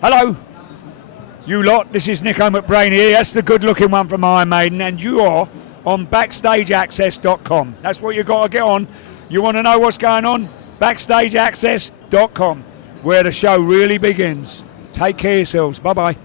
Hello, you lot. This is Nicko McBrain here. That's the good-looking one from Iron Maiden, and you are on BackstageAxxess.com. That's what you got to get on. You want to know what's going on? BackstageAxxess.com, where the show really begins. Take care of yourselves. Bye-bye.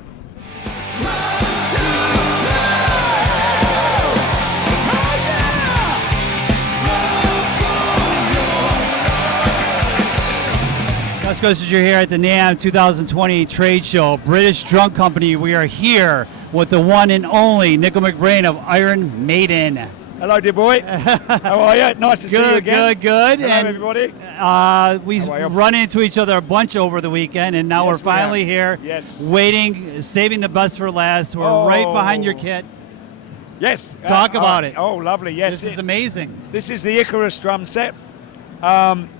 Because you're here at the NAMM 2020 trade show, British drum company. We are here with the one and only Nicko McBrain of Iron Maiden. Hello, dear boy. How are you? Nice to see you again. Good. Hello, and everybody. We've run into each other a bunch over the weekend, and now we're finally here. Yes. Waiting, saving the best for last. We're right behind your kit. Yes. Talk about it. Oh, lovely. Yes. This is amazing. This is the Icarus Drum Set.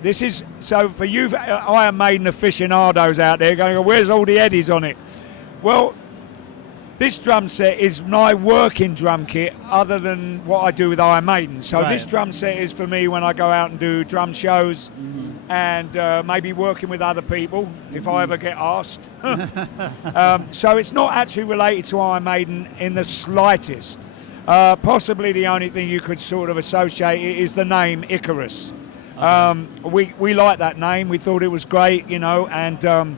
This is, so for you Iron Maiden aficionados out there going, where's all the Eddies on it? Well, this drum set is my working drum kit other than what I do with Iron Maiden. So this drum set is for me when I go out and do drum shows and maybe working with other people if I ever get asked. So it's not actually related to Iron Maiden in the slightest. Possibly the only thing you could sort of associate it is the name Icarus. We like that name. We thought it was great, you know, and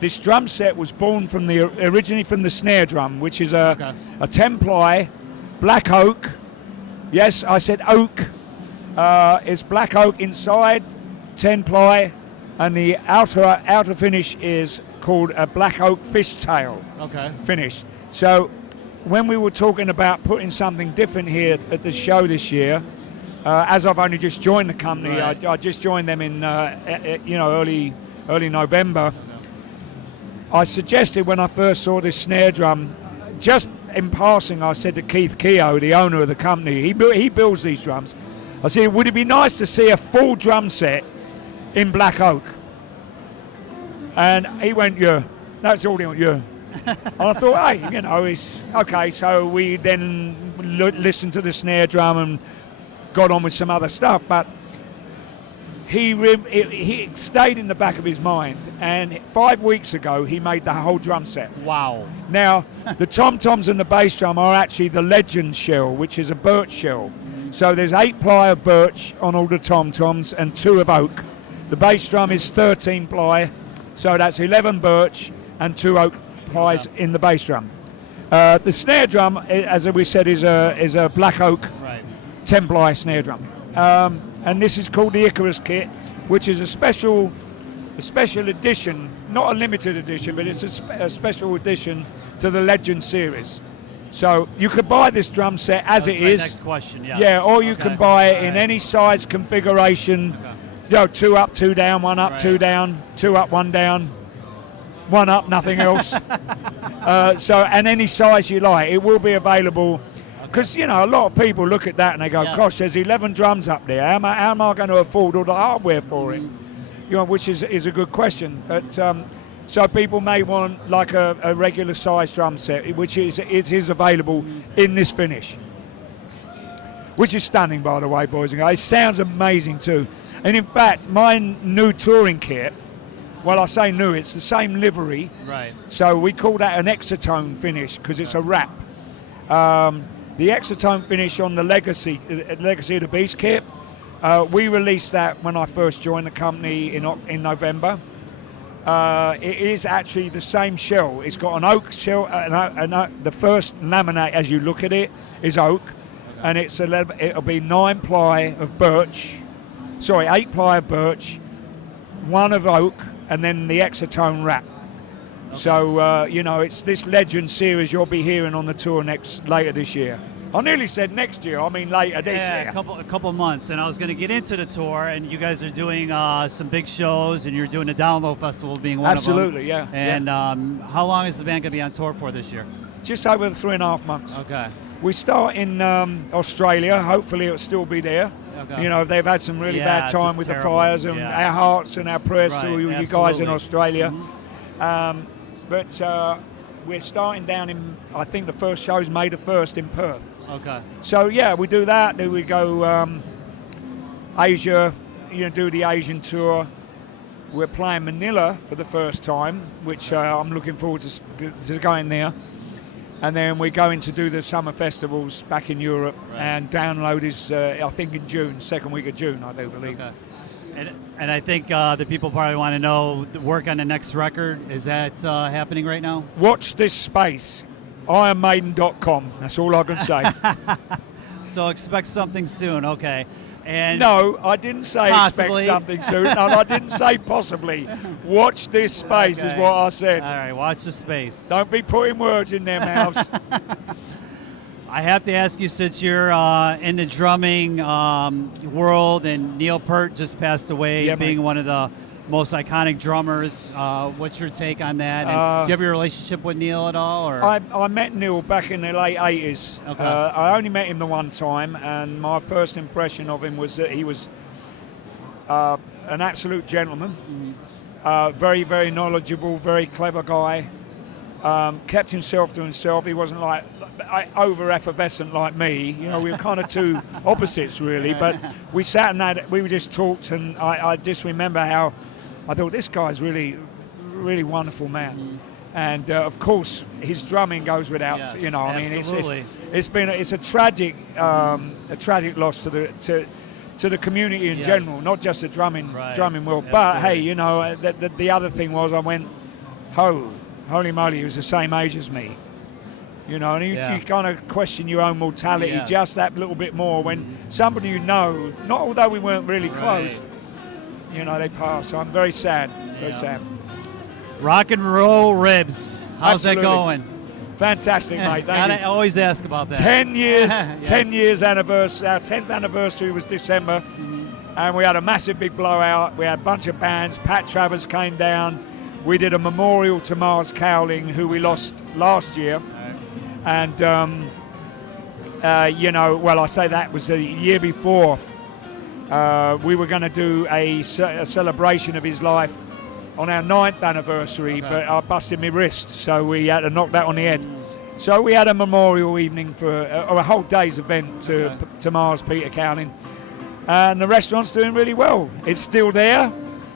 this drum set was born from originally from the snare drum, which is a 10-ply black oak. Yes, I said oak. It's black oak inside, 10-ply, and the outer finish is called a black oak fishtail finish. So when we were talking about putting something different here at the show this year, as I've only just joined the company, I just joined them in early November. I suggested when I first saw this snare drum, just in passing, I said to Keith Keogh, the owner of the company, he builds these drums. I said, would it be nice to see a full drum set in black oak? And he went, yeah. That's all he went, yeah. And I thought, hey, you know, it's okay. So we then listened to the snare drum and got on with some other stuff, but he stayed in the back of his mind, and 5 weeks ago he made the whole drum set. Wow. Now the tom-toms and the bass drum are actually the Legend shell, which is a birch shell. So there's 8-ply of birch on all the tom-toms and 2 of oak. The bass drum is 13-ply, so that's 11 birch and 2 oak plies in the bass drum. The snare drum, as we said, is a black oak 10-ply snare drum, and this is called the Icarus kit, which is a special edition, not a limited edition, but it's a special edition to the Legend series. So you could buy this drum set as it is. Next question, yes. Yeah, or you can buy it in any size configuration. You know, 2 up, 2 down, 1 up, 2 down, 2 up, 1 down, 1 up, nothing else. And any size you like, it will be available. Because, you know, a lot of people look at that and they go, gosh, there's 11 drums up there. How am I going to afford all the hardware for it? You know, which is a good question. But so people may want like a regular size drum set, which is available in this finish. Which is stunning, by the way, boys and guys. It sounds amazing too. And in fact, my new touring kit, well, I say new, it's the same livery. Right. So we call that an Exotone finish because it's a wrap. The Exotone finish on the Legacy of the Beast kit, we released that when I first joined the company in November. It is actually the same shell. It's got an oak shell, the first laminate as you look at it is oak, and it'll be 9-ply of birch, 8-ply of birch, 1 of oak, and then the Exotone wrap. So, you know, it's this Legend series you'll be hearing on the tour later this year. I nearly said next year, I mean later this year. A couple months, and I was going to get into the tour, and you guys are doing some big shows, and you're doing the Download Festival being one of them. Absolutely, yeah. And how long is the band going to be on tour for this year? Just over 3.5 months. Okay. We start in Australia. Hopefully it'll still be there. Okay. You know, they've had some really bad time with the fires, and our hearts and our prayers to you guys in Australia. But we're starting down in, I think the first show is May the 1st in Perth. Okay. So yeah, we do that. Then we go Asia, you know, do the Asian tour. we're playing Manila for the first time, which I'm looking forward to going there. And then we're going to do the summer festivals back in Europe, and Download is, I think, in June, second week of June, I do believe. Okay. And I think the people probably want to know the work on the next record. Is that happening right now? Watch this space, ironmaiden.com. That's all I can say. So expect something soon, okay. And no, I didn't say possibly. Expect something soon. No, I didn't say possibly. Watch this space is what I said. All right, watch the space. Don't be putting words in their mouths. I have to ask you, since you're in the drumming world, and Neil Peart just passed away, being one of the most iconic drummers. What's your take on that? And do you have a relationship with Neil at all? Or? I met Neil back in the late 80s. Okay. I only met him the one time, and my first impression of him was that he was an absolute gentleman, very, very knowledgeable, very clever guy, kept himself to himself. He wasn't like over-effervescent like me. You know, we were kind of two opposites, really, but we sat and we just talked, and I just remember how I thought, this guy's really, really wonderful man. And of course, his drumming goes without. You know, I mean, it's a tragic loss to the community in general, not just the drumming world. But hey, you know, the other thing was, I went, holy moly, he was the same age as me. You know, and you kind of question your own mortality just that little bit more when somebody you know, not although we weren't really close, you know, they passed. So I'm very sad, very sad. Rock and roll ribs. How's that going? Fantastic, mate. I always ask about that. 10 years, 10 years anniversary. Our 10th anniversary was December, and we had a massive big blowout. We had a bunch of bands. Pat Travers came down. We did a memorial to Mars Cowling, who we lost last year. And, you know, well, I say that was the year before. We were going to do a celebration of his life on our 9th anniversary, but I busted my wrist, so we had to knock that on the head. So we had a memorial evening for a whole day's event to Mars Peter Cowling. And the restaurant's doing really well. It's still there,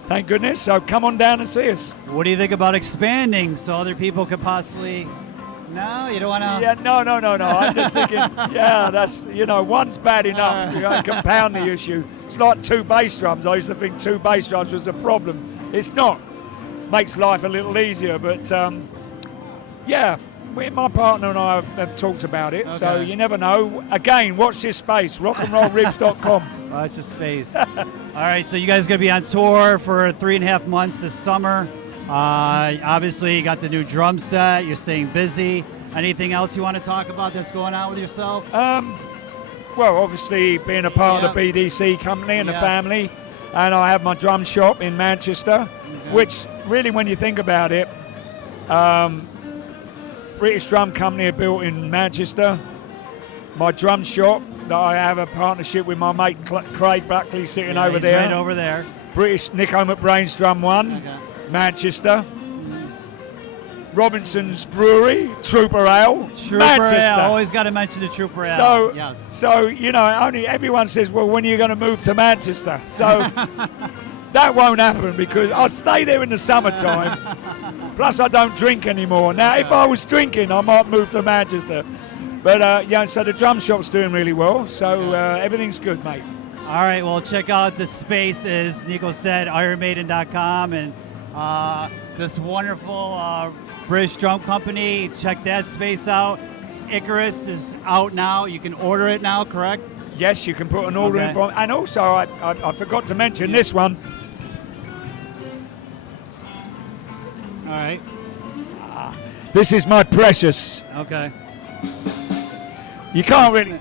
thank goodness, so come on down and see us. What do you think about expanding so other people could possibly... No, you don't want to... Yeah, no. I'm just thinking, that's, you know, one's bad enough. You know, compound the issue. It's like two bass drums. I used to think two bass drums was a problem. It's not. Makes life a little easier, but my partner and I have talked about it, so you never know. Again, watch this space, rockandrollribs.com. Watch the space. All right, so you guys are going to be on tour for 3.5 months this summer. Obviously, you got the new drum set. You're staying busy. Anything else you want to talk about that's going on with yourself? Well, obviously, being a part of the BDC company and the family, and I have my drum shop in Manchester, which really, when you think about it, British Drum Company are built in Manchester. My drum shop that I have a partnership with my mate Craig Buckley sitting over there. Right over there. British Nicko McBrain's Drum One. Manchester. Robinson's Brewery, Trooper Ale, Manchester. Ale. Always got to mention the Trooper Ale. So you know, only everyone says, well, when are you going to move to Manchester? So that won't happen because I'll stay there in the summertime. Plus, I don't drink anymore. Now, if I was drinking, I might move to Manchester. But so the drum shop's doing really well. So everything's good, mate. All right, well, check out the space, as Nicko said, ironmaiden.com, and this wonderful British drum company. Check that space out. Icarus is out now. You can order it now, correct? Yes, you can put an order in for. And also, I forgot to mention this one. All right. This is my precious. Okay. You can't really.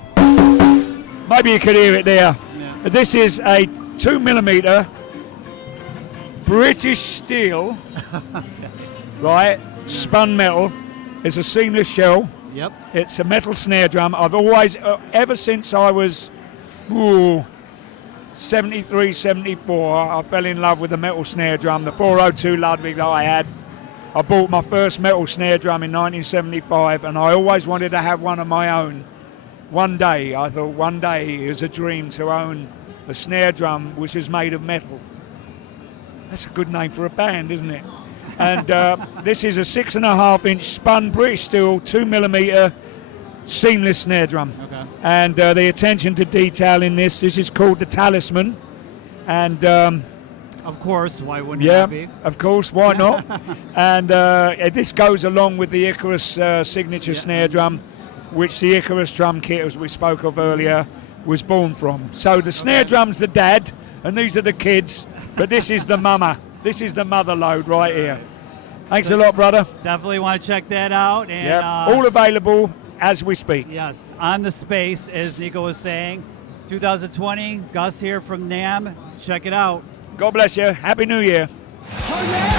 Maybe you could hear it there. Yeah. This is a 2mm British steel, right? Spun metal. It's a seamless shell. Yep. It's a metal snare drum. I've always, ever since I was 73, 74, I fell in love with the metal snare drum, the 402 Ludwig that I had. I bought my first metal snare drum in 1975, and I always wanted to have one of my own. One day, I thought one day it was a dream to own a snare drum which is made of metal. That's a good name for a band, isn't it? And this is a 6.5-inch spun British steel 2mm seamless snare drum. Okay. And the attention to detail in this is called the Talisman. And of course, why wouldn't it be? Of course, why not? And this goes along with the Icarus signature snare drum, which the Icarus drum kit, as we spoke of earlier, was born from. So the snare drum's the dad, and these are the kids, but this is the mama. This is the mother load right here. Thanks a lot, brother. Definitely want to check that out. And all available as we speak. Yes, on the space, as Nicko was saying. 2020, Gus here from NAMM. Check it out. God bless you. Happy New Year. Oh, yeah.